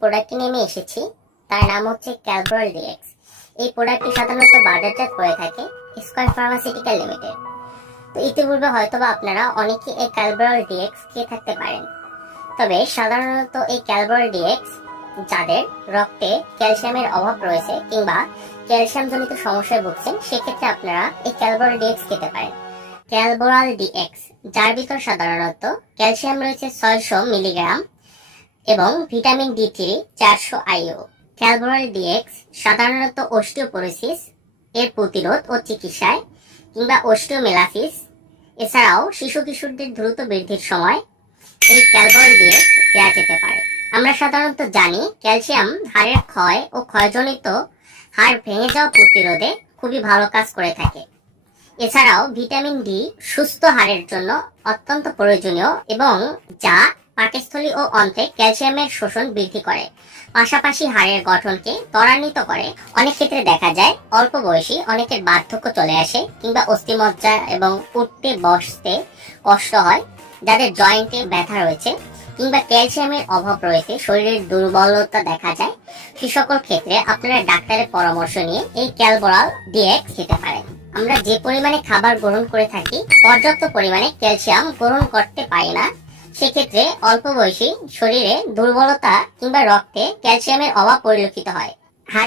প্রোডাক্টটি নেমে এসেছি, তার নাম হচ্ছে ক্যালবোরাল ডিএক্স এই প্রোডাক্টটি সাধারণত বাজারজাত করে থাকে স্কয়ার ফার্মাসিউটিক্যাল লিমিটেড তো ইতিপূর্বে হয়তোবা আপনারা অনেকে এই ক্যালবোরাল ডিএক্স খেয়ে থাকতে পারেন। তবে সাধারণত এই ক্যালবোরাল ডিএক্স যাদের রক্তে ক্যালসিয়ামের অভাব রয়েছে কিংবা ক্যালসিয়ামজনিত সমস্যায় ভুগছেন, সেক্ষেত্রে আপনারা এই ক্যালবোরাল ডিএক্স খেতে পারেন। ক্যালবোরাল ডিএক্স যার ভিতর সাধারণত ক্যালসিয়াম রয়েছে ছয়শো মিলিগ্রাম এবং ভিটামিন ডি থ্রি চারশো আইও। ক্যালবোরাল ডিএক্স সাধারণত অস্টিওপোরোসিস এর প্রতিরোধ ও চিকিৎসায়, কিংবা অস্টিওমেলাসিস এছাড়াও শিশু কিশোরদের দ্রুত বৃদ্ধির সময় এই ক্যালবোরাল ডিএক্স দেওয়া যেতে পারে। আমরা সাধারণত জানি ক্যালসিয়াম হাড়ের ক্ষয় ও ক্ষয়জনিত হাড় ভেঙে যাওয়া প্রতিরোধে খুবই ভালো কাজ করে থাকে। এছাড়াও ভিটামিন ডি সুস্থ হাড়ের জন্য অত্যন্ত প্রয়োজনীয় এবং যা পাকস্থলী ও অন্ত্রে ক্যালসিয়ামের শোষণ বৃদ্ধি করে। পাশাপাশি হাড়ের গঠনকে ত্বরান্বিত করে। অনেক ক্ষেত্রে দেখা যায় অল্প বয়সী অনেকের বার্ধক্য চলে আসে কিংবা অস্থিমজ্জা এবং উঠতে বসতে কষ্ট হয়, যাদের জয়েন্টে ব্যথা রয়েছে কিংবা ক্যালসিয়ামের অভাব রয়েছে, শরীরের দুর্বলতা দেখা যায়। সে সকল ক্ষেত্রে আপনারা ডাক্তারের পরামর্শ নিয়ে এই ক্যালবোরাল ডিএক্স খেতে পারেন। আমরা যে পরিমাণে খাবার গ্রহণ করে থাকি, পর্যাপ্ত পরিমাণে ক্যালসিয়াম গ্রহণ করতে পারি না। সেক্ষেত্রে অল্প বয়সী শরীরে দুর্বলতা কিংবা রক্তে ক্যালসিয়ামের অভাব পরিলক্ষিত হয়।